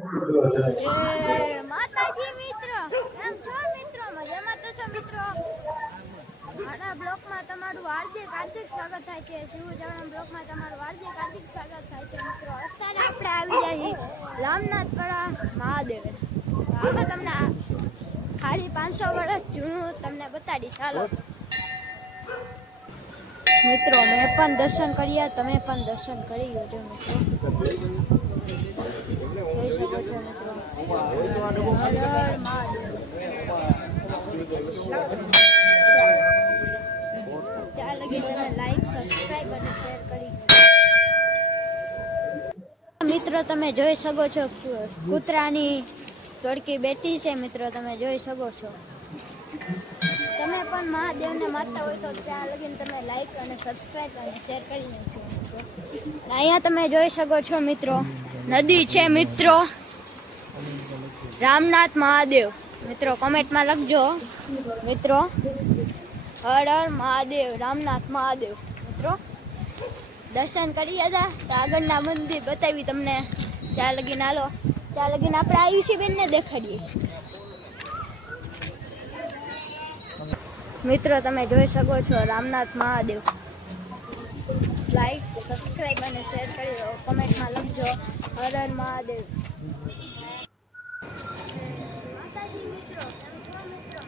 એ માતાજી મિત્રો, કેમ છો મિત્રો? મજામાં તો છો મિત્રો? મારા બ્લોગમાં તમારું હાર્દિક સ્વાગત થાય છે. શિવજાણા બ્લોગમાં તમારું હાર્દિક સ્વાગત થાય છે મિત્રો. અત્યારે આપણે આવી જઈએ રામનાથપરા મહાદેવે. આપણે તમને ખાલી 500 વર્ષ જૂનું તમને બતાડીશ. ચાલો મિત્રો, મેં પણ દર્શન કર્યા, તમે પણ દર્શન કરી લેજો મિત્રો. જોઈ શકો છો મિત્રો. હર હર મહાદેવ. ત્યાં લગી તમે લાઈક, સબસ્ક્રાઇબ અને શેર કરી મિત્રો. તમે જોઈ શકો છો કૂતરાની ટોળકી બેઠી છે મિત્રો. તમે જોઈ શકો છો. તમે પણ મહાદેવને માનતા હોય તો ત્યાં લગીને તમે લાઈક અને સબસ્ક્રાઇબ અને શેર કરી નાખજો મિત્રો. અહીંયા તમે જોઈ શકો છો મિત્રો, નદી છે મિત્રો. રામનાથ મહાદેવ મિત્રો, કોમેન્ટમાં લખજો મિત્રો. હર હર મહાદેવ, રામનાથ મહાદેવ મિત્રો. દર્શન કરી હતા તો આગળના મંદિર બતાવી તમને. ત્યાં લગીને હાલો, ત્યાં લગીને આપણે આયુષી બેનને દેખાડીએ મિત્રો. તમે જોઈ શકો છો રામનાથ મહાદેવ. લાઈક, સબસ્ક્રાઇબ અને શેર કરી દો. કોમેન્ટમાં લખજો હર હર મહાદેવ. માતાજી મિત્રો, કેમ છો મિત્રો?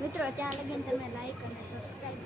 મિત્રો, ત્યાં લગીને તમે લાઈક અને સબસ્ક્રાઇબ